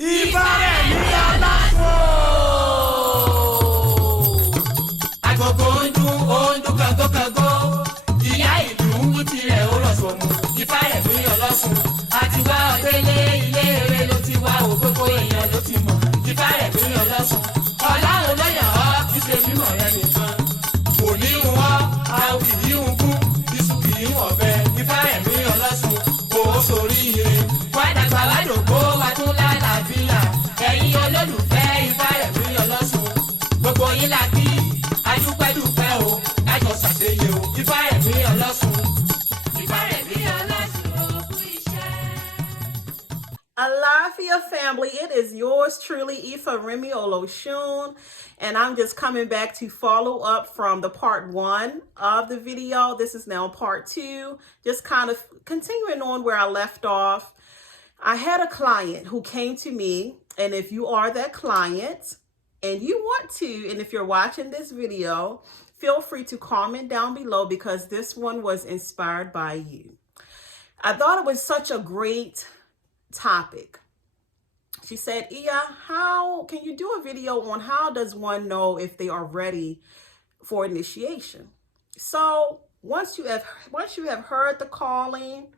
Ifaremi Olosun. Agogo ń dún kango. Ìyá ìlú ń wí tirẹ̀ ó rọ̀ sọ̀mù. Ifaremi Olosun. Àti wá ọ̀dẹ́lé ilé eré ló ti wá o, gbogbo èèyàn ló ti mọ̀. Ifaremi Olosun. Ọlọ́run ló yàn ọ́ kí ṣe mímọ̀ rẹ nìkan. Kò ní í wọ́n, a kì í ń kú. Iṣu kì í wọ̀ bẹ́ẹ̀. Ifaremi Olosun. Kò ó sórí ire. Wá dàgbà wá dògbó wá tún lálàáfíà. Ẹ̀yin olólùfẹ́ Ifaremi Olosun. Gbogbo yín la kí. Adúpẹ́dúpẹ́ o. Lájọ ṣàṣeyẹ o. Ifaremi Olosun. Ifaremi Olosun o kú iṣẹ́. Alafia family, it is yours truly, Ifaremi Olosun, and I'm just coming back to follow up from the part 1 of the video. This is now part 2, just kind of continuing on where I left off. I had a client who came to me, and if you are that client and you want to, and if you're watching this video, feel free to comment down below because this one was inspired by you. I thought it was such a great topic. She said, Iya, how can you do a video on how does one know if they are ready for initiation? So once you have heard the calling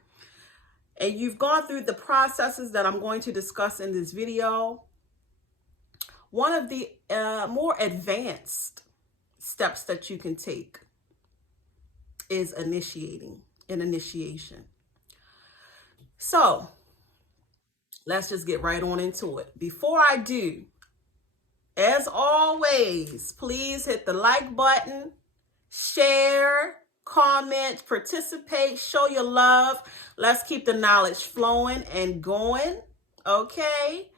and you've gone through the processes that I'm going to discuss in this video, one of the more advanced steps that you can take is initiation. So let's just get right on into it. Before I do, as always, please hit the like button, share, comment, participate, show your love. Let's keep the knowledge flowing and going, okay?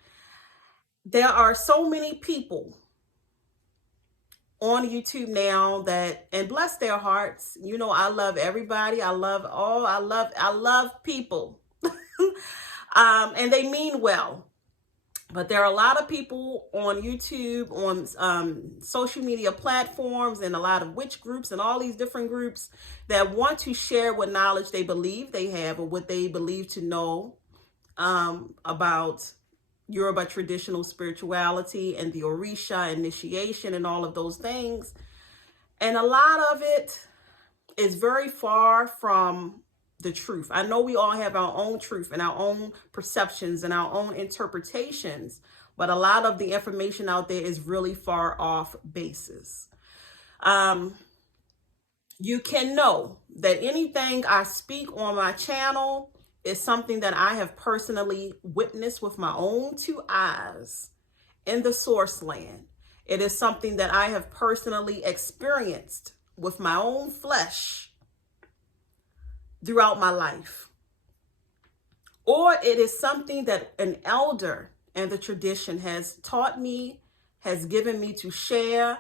There are so many people on YouTube now that, and bless their hearts, you know, I love everybody. I love people. And they mean well. But there are a lot of people on YouTube, on social media platforms, and a lot of witch groups and all these different groups that want to share what knowledge they believe they have or what they believe to know about Yoruba traditional spirituality and the Orisa initiation and all of those things. And a lot of it is very far from the truth. I know we all have our own truth and our own perceptions and our own interpretations, but a lot of the information out there is really far off basis. You can know that anything I speak on my channel is something that I have personally witnessed with my own 2 eyes in the source land. It is something that I have personally experienced with my own flesh throughout my life. Or it is something that an elder and the tradition has taught me, has given me to share.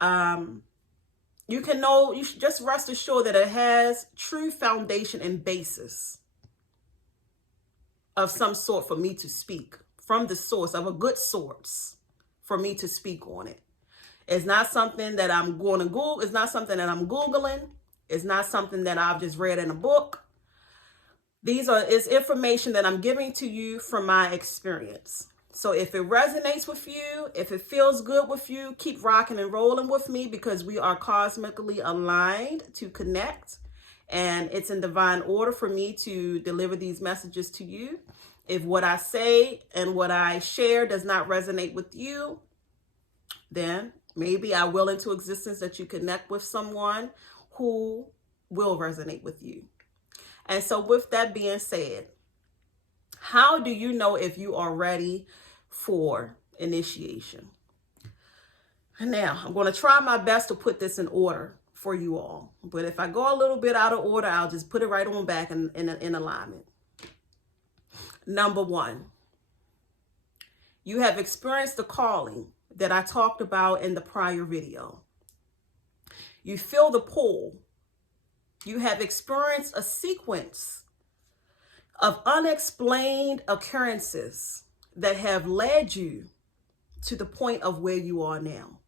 You can know, you should just rest assured that it has true foundation and basis of some sort for me to speak from the source, of a good source for me to speak on it. It's not something that I'm going to Google. It's not something that I'm Googling. It's not something that I've just read in a book. It's information that I'm giving to you from my experience. So if it resonates with you, if it feels good with you, keep rocking and rolling with me because we are cosmically aligned to connect. And it's in divine order for me to deliver these messages to you. If what I say and what I share does not resonate with you, then maybe I will into existence that you connect with someone who will resonate with you. And so with that being said, how do you know if you are ready for initiation? And now I'm going to try my best to put this in order for you all. But if I go a little bit out of order, I'll just put it right on back in alignment. Number 1, you have experienced the calling that I talked about in the prior video. You feel the pull. You have experienced a sequence of unexplained occurrences that have led you to the point of where you are now.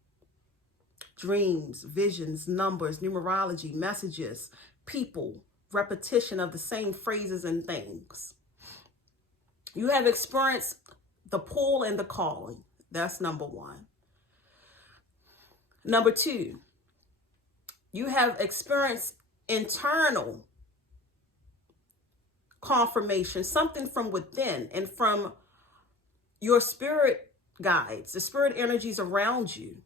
Dreams, visions, numbers, numerology, messages, people, repetition of the same phrases and things. You have experienced the pull and the calling. That's number one. Number two, you have experienced internal confirmation, something from within and from your spirit guides, the spirit energies around you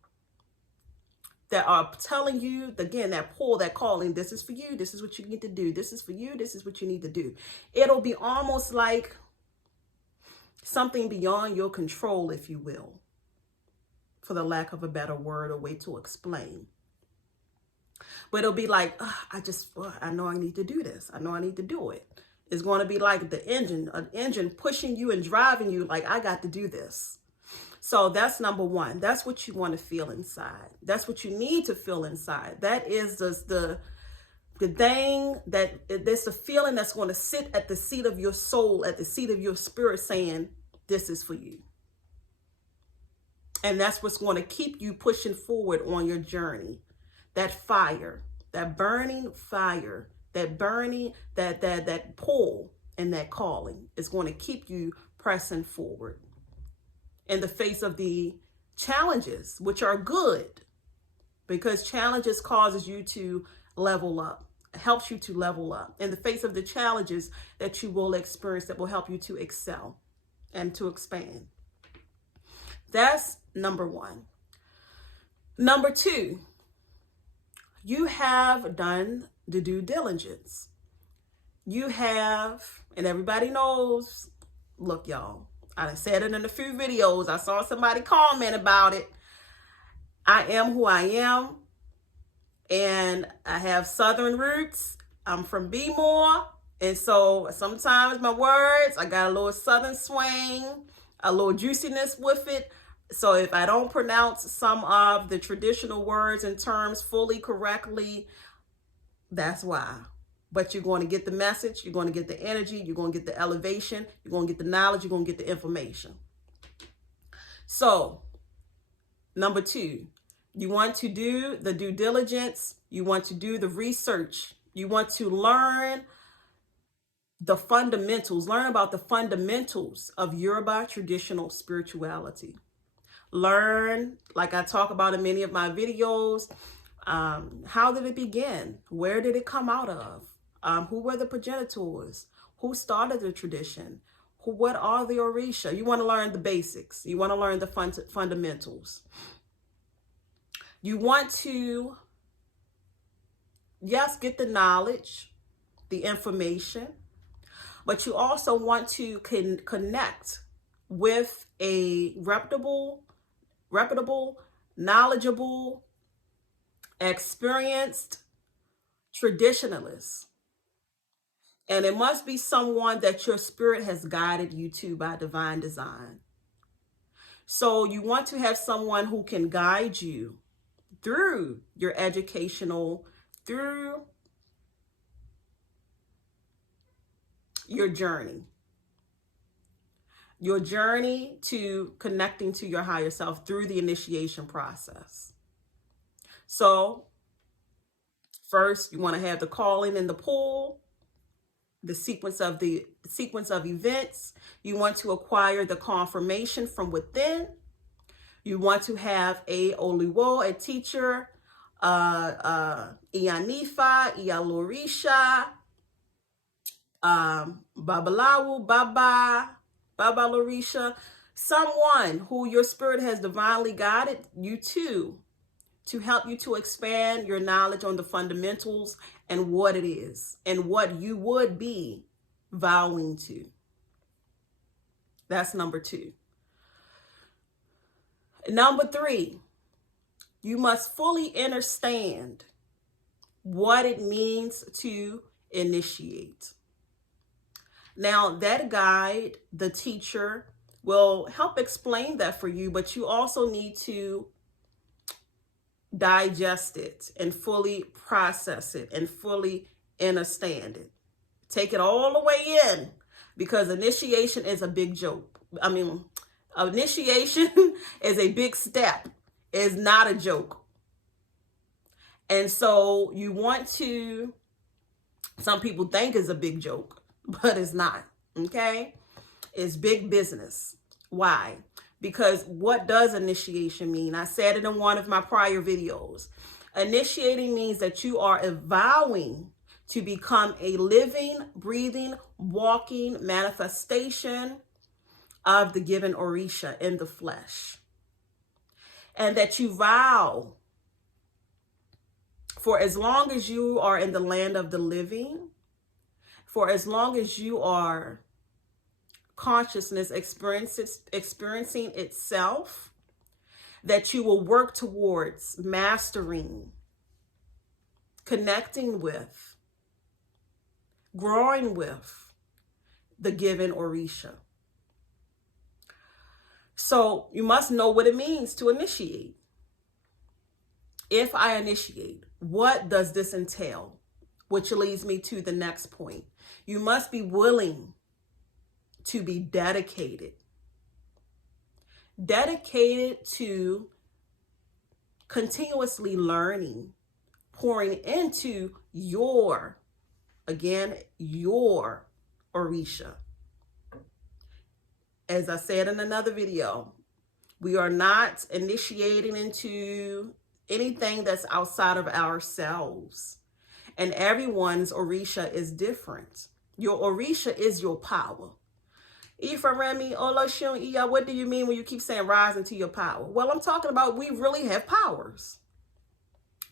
that are telling you, again, that pull, that calling, this is for you, this is what you need to do, this is for you, this is what you need to do. It'll be almost like something beyond your control, if you will, for the lack of a better word or way to explain. But it'll be like, I know I need to do this. I know I need to do it. It's going to be like an engine pushing you and driving you like, I got to do this. So that's number one. That's what you want to feel inside. That's what you need to feel inside. That is the thing there's a feeling that's going to sit at the seat of your soul, at the seat of your spirit saying, this is for you. And that's what's going to keep you pushing forward on your journey. That fire, that burning fire, that burning, that pull and that calling is going to keep you pressing forward in the face of the challenges, which are good, because challenges causes you to level up, helps you to level up in the face of the challenges that you will experience that will help you to excel and to expand. That's number one. Number two, you have done the due diligence. You have, and everybody knows, look, y'all, I said it in a few videos. I saw somebody comment about it. I am who I am, and I have Southern roots. I'm from B-More, and so sometimes my words, I got a little Southern swing, a little juiciness with it. So if I don't pronounce some of the traditional words and terms fully correctly, that's why. But you're going to get the message, you're going to get the energy, you're going to get the elevation, you're going to get the knowledge, you're going to get the information. So, number two, you want to do the due diligence, you want to do the research, you want to learn the fundamentals, learn about the fundamentals of Yoruba traditional spirituality. Learn, like I talk about in many of my videos, how did it begin? Where did it come out of? Who were the progenitors? Who started the tradition? What are the Orisa? You want to learn the basics. You want to learn the fundamentals. You want to, yes, get the knowledge, the information, but you also want to connect with a reputable, knowledgeable, experienced traditionalist. And it must be someone that your spirit has guided you to by divine design. So you want to have someone who can guide you through your educational, through your journey to connecting to your higher self through the initiation process. So first, you want to have the calling and the pull, the sequence of events. You want to acquire the confirmation from within. You want to have a Oluwo, a teacher, Iyanifa, Iyalorisha, Babalawu, Baba Lorisha, someone who your spirit has divinely guided you to help you to expand your knowledge on the fundamentals and what it is and what you would be vowing to. That's number two. Number three, you must fully understand what it means to initiate. Now, that guide, the teacher, will help explain that for you, but you also need to digest it and fully process it and fully understand it. Take it all the way in, because initiation is a big joke. Initiation is a big step. It's not a joke. And so you want to, some people think it's a big joke, but it's not, okay? It's big business. Why? Because what does initiation mean? I said it in one of my prior videos. Initiating means that you are vowing to become a living, breathing, walking manifestation of the given Orisa in the flesh. And that you vow for as long as you are in the land of the living, for as long as you are consciousness experiencing itself, that you will work towards mastering, connecting with, growing with the given Orisa. So you must know what it means to initiate. If I initiate, what does this entail? Which leads me to the next point. You must be willing to be dedicated. Dedicated to continuously learning, pouring into your Orisa. As I said in another video, we are not initiating into anything that's outside of ourselves. And everyone's Orisa is different. Your Orisa is your power. Ifaremi Olosun, what do you mean when you keep saying rise into your power? Well, I'm talking about we really have powers.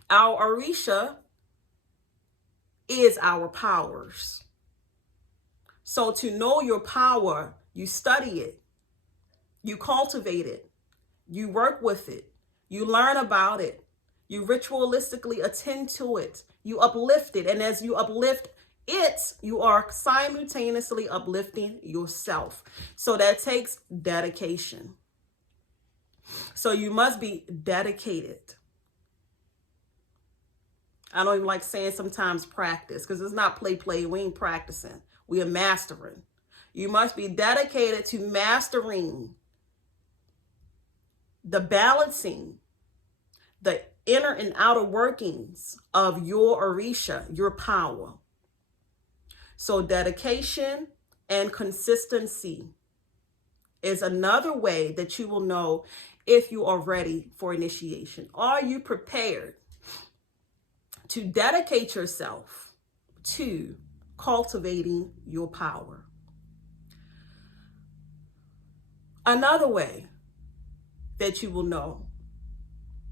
Our Orisa is our powers. So to know your power, you study it, you cultivate it, you work with it, you learn about it, you ritualistically attend to it, you uplift it, and as you uplift it, you are simultaneously uplifting yourself. So that takes dedication. So you must be dedicated. I don't even like saying sometimes practice, because it's not play. We ain't practicing. We are mastering. You must be dedicated to mastering the balancing, the inner and outer workings of your Orisa, your power. So dedication and consistency is another way that you will know if you are ready for initiation. Are you prepared to dedicate yourself to cultivating your power? Another way that you will know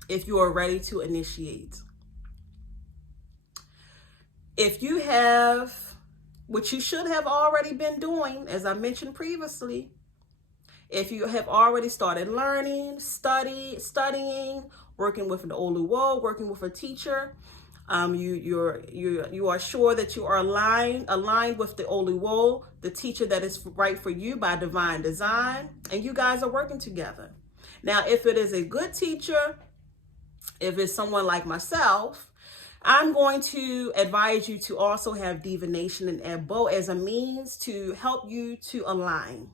if you are ready to initiate, if you have, which you should have already been doing, as I mentioned previously, if you have already started learning, studying, working with an Oluwo, working with a teacher, you are sure that you are aligned with the Oluwo, the teacher that is right for you by divine design, and you guys are working together. Now, if it is a good teacher, if it's someone like myself, I'm going to advise you to also have divination and Ebo as a means to help you to align,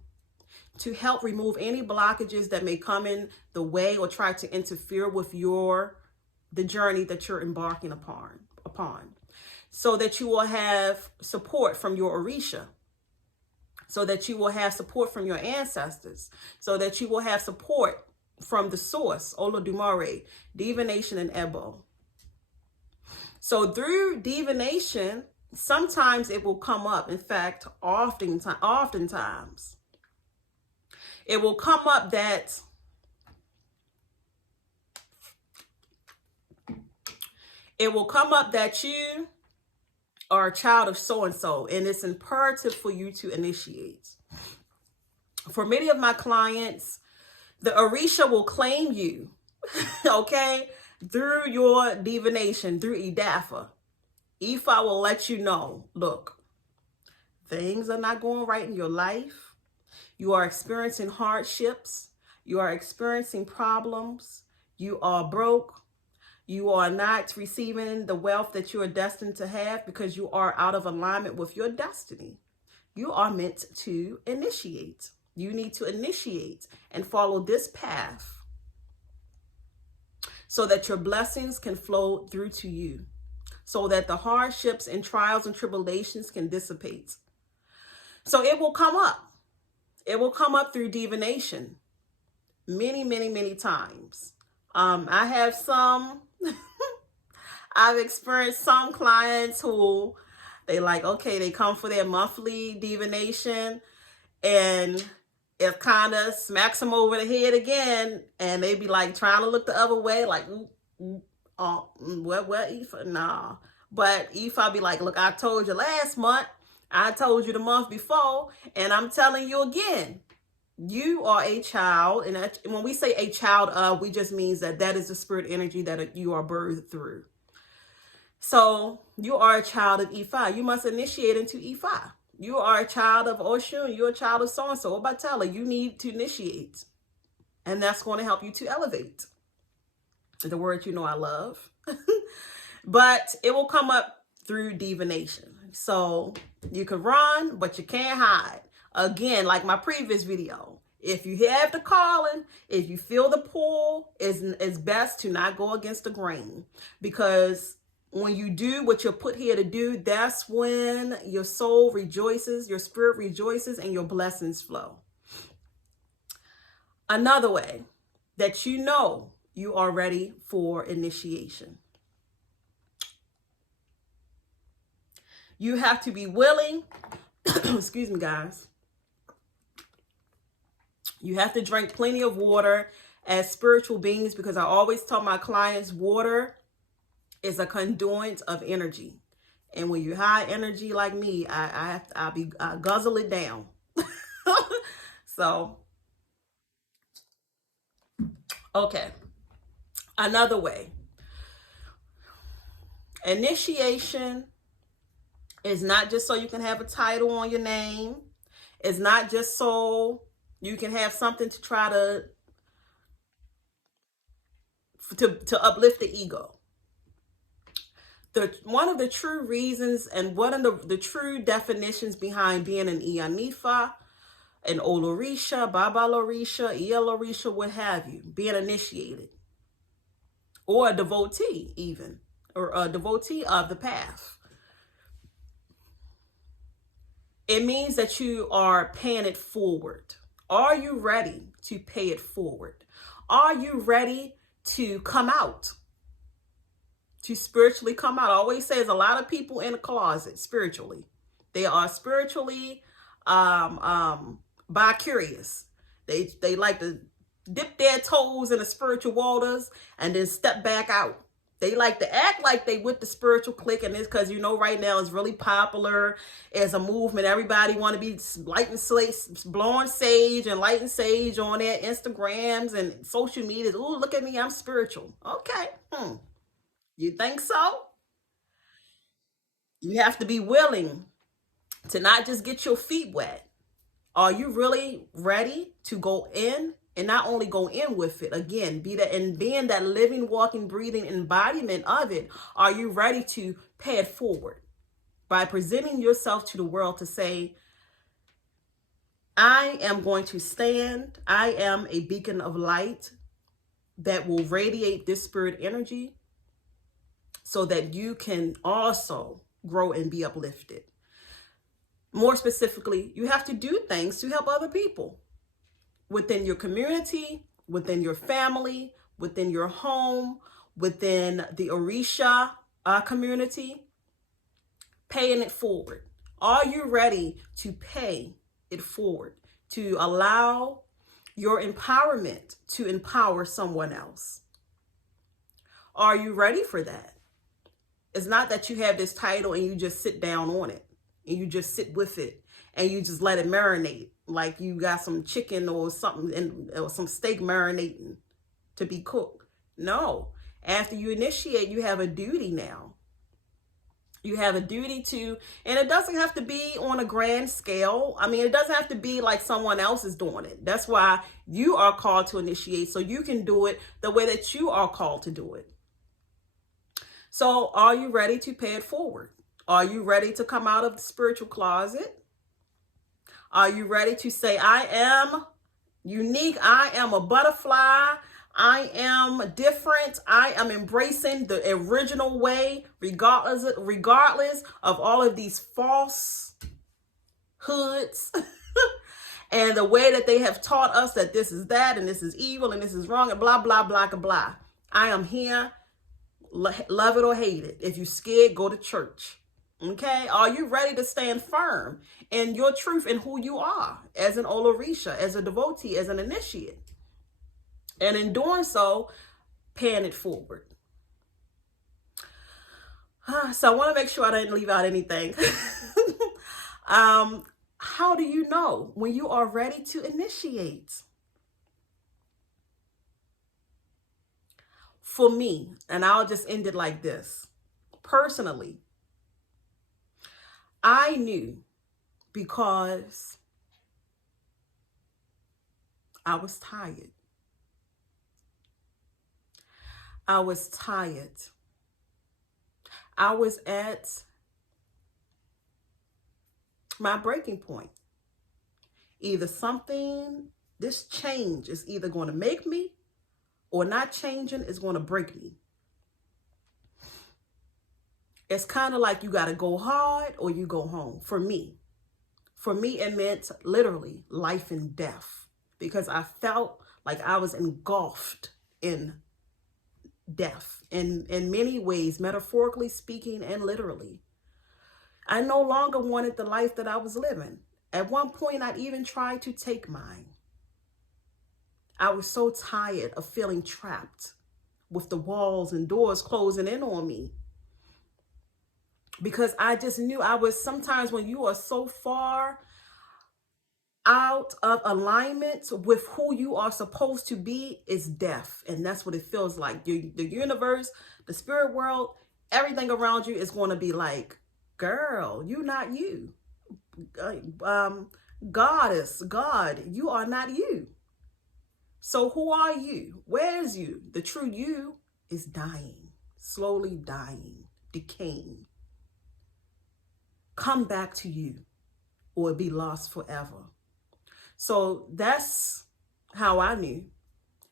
to help remove any blockages that may come in the way or try to interfere with the journey that you're embarking upon, so that you will have support from your Orisa, so that you will have support from your ancestors, so that you will have support from the source, Olodumare, divination and Ebo. So through divination, sometimes it will come up. In fact, oftentimes, it will come up that you are a child of so-and-so, and it's imperative for you to initiate. For many of my clients, the Orisa will claim you, okay, through your divination, through Idafa. Ifa will let you know, look, things are not going right in your life. You are experiencing hardships. You are experiencing problems. You are broke. You are not receiving the wealth that you are destined to have because you are out of alignment with your destiny. You are meant to initiate. You need to initiate and follow this path so that your blessings can flow through to you, so that the hardships and trials and tribulations can dissipate. So it will come up. It will come up through divination many, many, many times. I have some, I've experienced some clients who they like, okay, they come for their monthly divination and it kind of smacks them over the head again. And they be like trying to look the other way, like, what, Ifa? Nah. But Ifa be like, look, I told you last month, I told you the month before, and I'm telling you again, you are a child. And when we say a child of, we just means that is the spirit energy that you are birthed through. So you are a child of Ifa. You must initiate into Ifa. You are a child of Oshun. You're a child of so-and-so. Obatala. You need to initiate. And that's going to help you to elevate. The word you know I love. But it will come up through divination. So you can run, but you can't hide. Again, like my previous video, if you have the calling, if you feel the pull, it's best to not go against the grain. Because when you do what you're put here to do, that's when your soul rejoices, your spirit rejoices, and your blessings flow. Another way that you know you are ready for initiation. You have to be willing, excuse me, guys. You have to drink plenty of water as spiritual beings, because I always tell my clients water is a conduit of energy. And when you're high energy like me, I guzzle it down. So, okay. Another way. Initiation is not just so you can have a title on your name. It's not just so you can have something to try to uplift the ego. One of the true reasons and one of the true definitions behind being an Ianifa, an Olorisha, Baba Lorisha, Lorisha, what have you, being initiated, or a devotee even, or a devotee of the path. It means that you are paying it forward. Are you ready to pay it forward? Are you ready to come out? To spiritually come out? I always say there's a lot of people in the closet spiritually. They are spiritually bi-curious. They like to dip their toes in the spiritual waters and then step back out. They like to act like they with the spiritual clique, and it's because, you know, right now it's really popular as a movement. Everybody want to be lighting blowing sage and lighting sage on their Instagrams and social media. Ooh, look at me, I'm spiritual. Okay. You think so? You have to be willing to not just get your feet wet. Are you really ready to go in? And not only go in with it, again, being that living, walking, breathing embodiment of it, are you ready to pay it forward by presenting yourself to the world to say, I am going to stand, I am a beacon of light that will radiate this spirit energy so that you can also grow and be uplifted. More specifically, you have to do things to help other people. Within your community, within your family, within your home, within the Orisa community, paying it forward. Are you ready to pay it forward, to allow your empowerment to empower someone else? Are you ready for that? It's not that you have this title and you just sit down on it and you just sit with it and you just let it marinate like you got some chicken or something or some steak marinating to be cooked. No. After you initiate, you have a duty now. You have a duty to, and it doesn't have to be on a grand scale. I mean, it doesn't have to be like someone else is doing it. That's why you are called to initiate, so you can do it the way that you are called to do it. So are you ready to pay it forward? Are you ready to come out of the spiritual closet? Are you ready to say, I am unique, I am a butterfly, I am different, I am embracing the original way, regardless of all of these false hoods And the way that they have taught us that this is that and this is evil and this is wrong and blah, blah, blah, blah. I am here. Love it or hate it. If you're scared, go to church. Okay? Are you ready to stand firm in your truth and who you are as an Orisa, as a devotee, as an initiate? And in doing so, paying it forward. So I want to make sure I didn't leave out anything. How do you know when you are ready to initiate? For me, and I'll just end it like this. Personally, I knew because I was tired. I was tired. I was at my breaking point. Either this change is either going to make me, or not changing is going to break me. It's kind of like you got to go hard or you go home. For me, it meant literally life and death, because I felt like I was engulfed in death in many ways, metaphorically speaking and literally. I no longer wanted the life that I was living. At one point, I'd even tried to take mine. I was so tired of feeling trapped with the walls and doors closing in on me, because I just knew sometimes when you are so far out of alignment with who you are supposed to be, is death. And that's what it feels like. The universe, the spirit world, everything around you is going to be like, girl, you're not you. Goddess, God, you are not you. So who are you? Where is you? The true you is dying, slowly dying, decaying. Come back to you or be lost forever. So that's how I knew.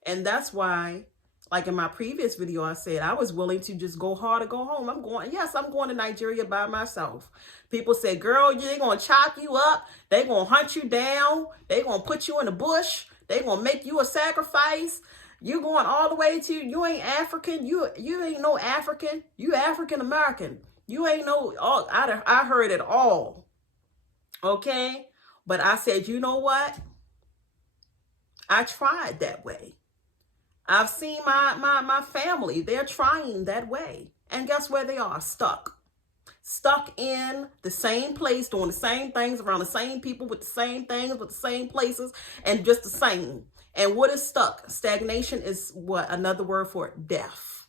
And that's why, like in my previous video, I said I was willing to just go hard or go home. I'm going to Nigeria by myself. People say, girl, they're going to chop you up. They're going to hunt you down. They're going to put you in the bush. They're going to make you a sacrifice. You going all the way to, you ain't African. You ain't no African. You African American. You ain't no, I heard it all. Okay? But I said, you know what? I tried that way. I've seen my family. They're trying that way. And guess where they are? Stuck. Stuck in the same place, doing the same things, around the same people, with the same things, with the same places, and just the same. And what is stuck? Stagnation is what? Another word for death.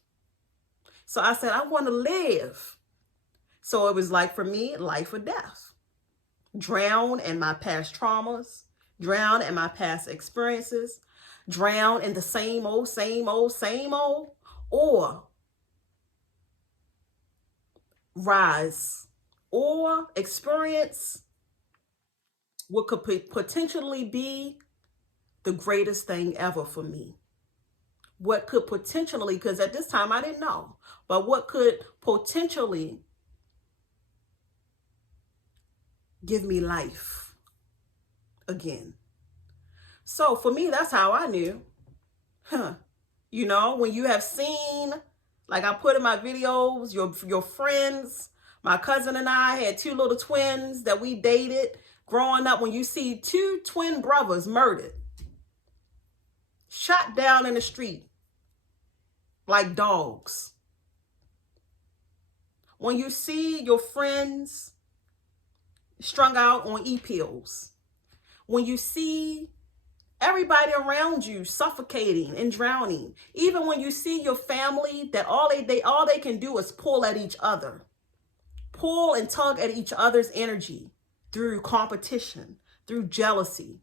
So I said, I want to live. So it was like, for me, life or death. Drown in my past traumas, drown in my past experiences, drown in the same old, or rise or experience what could potentially be the greatest thing ever for me. What could potentially, because at this time I didn't know, but what could potentially give me life again. So for me, that's how I knew. You know, when you have seen, like I put in my videos, your friends, my cousin and I had 2 little twins that we dated growing up. When you see 2 twin brothers murdered, shot down in the street like dogs. When you see your friends strung out on e-pills. When you see everybody around you suffocating and drowning. Even when you see your family that all they can do is pull at each other. Pull and tug at each other's energy through competition, through jealousy,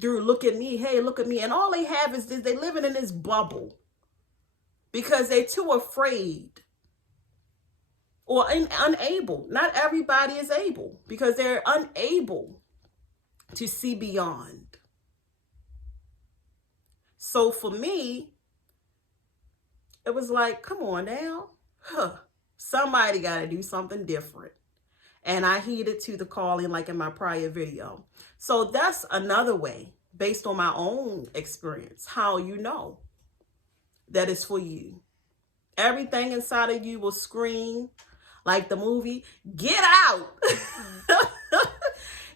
through look at me, hey, look at me. And all they have is this, they living in this bubble because they're too afraid or unable. Not everybody is able, because they're unable to see beyond. So for me, it was like, come on now. Somebody got to do something different. and I heeded to the calling like in my prior video. So that's another way, based on my own experience, how you know that it's for you. Everything inside of you will scream like the movie, get out.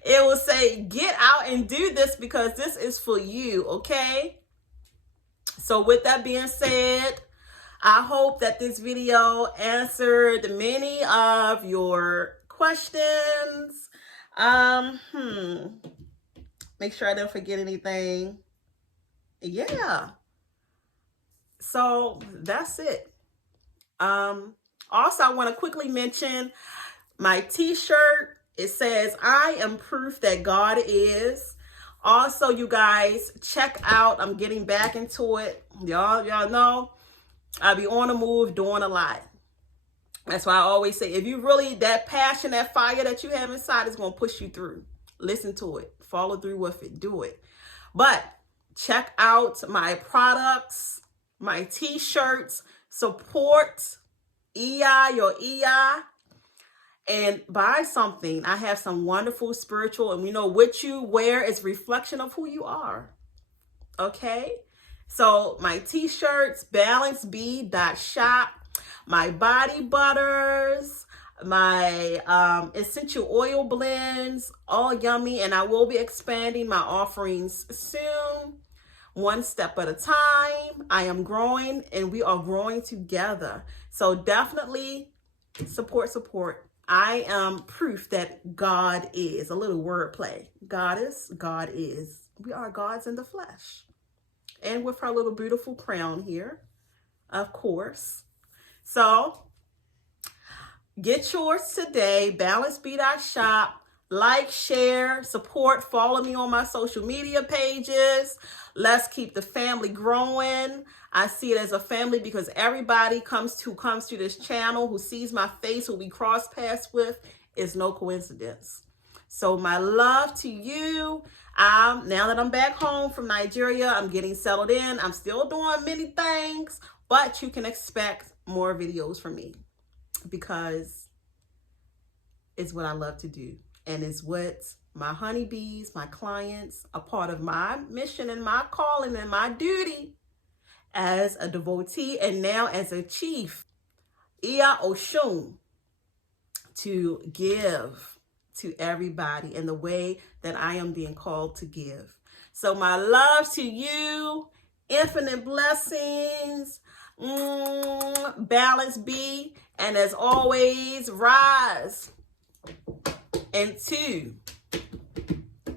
It will say, get out and do this because this is for you, okay? So with that being said, I hope that this video answered many of your questions. Make sure I didn't forget anything. Yeah. So that's it. Also, I want to quickly mention my t-shirt. It says, I am proof that God is. Also, you guys, check out, I'm getting back into it. Y'all know I be on the move, doing a lot. That's why I always say, if you really, that passion, that fire that you have inside is going to push you through. Listen to it. Follow through with it. Do it. But check out my products, my t-shirts. Support your EI. And buy something. I have some wonderful spiritual, and what you wear is reflection of who you are. Okay? So my t-shirts, balanceb.shop, my body butters, my essential oil blends, all yummy. And I will be expanding my offerings soon, one step at a time. I am growing, and we are growing together. So definitely support. I am proof that God is. A little wordplay. God is. We are gods in the flesh. And with our little beautiful crown here, of course. So, get yours today. balanceb.shop. Like, share, support, follow me on my social media pages. Let's keep the family growing. I see it as a family because everybody comes to this channel, who sees my face, who we cross paths with, is no coincidence. So my love to you. Now that I'm back home from Nigeria, I'm getting settled in. I'm still doing many things, but you can expect more videos from me because it's what I love to do. And it's what my honeybees, my clients, a part of my mission and my calling and my duty as a devotee and now as a chief, Olosun, to give to everybody in the way that I am being called to give. So my love to you, infinite blessings, balance be, and as always, rise into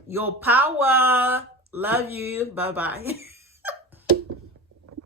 your power. Love you. Bye-bye.